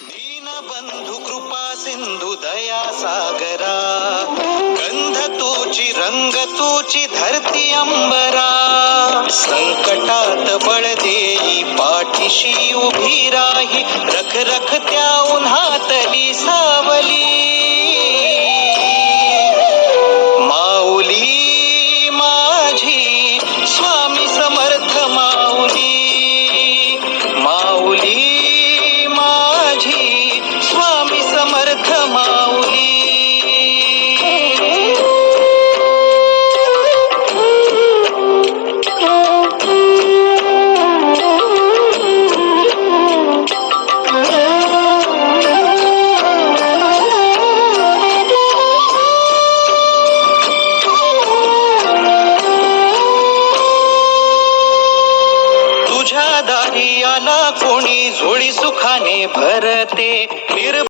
दीनबंधु कृपा सिंधु दया सागरा, गंध तूची रंग तूची धरती अंबरा, संकटात बळ देई पाठीशी उभी राही, रख रख त्या उन्हातली सावली. माऊली माझी स्वामी समर्थ माऊली, माऊली माझी स्वामी समर्थ माऊली. तुझ्या दारी आला कोणी झोळी सुखाने भरते.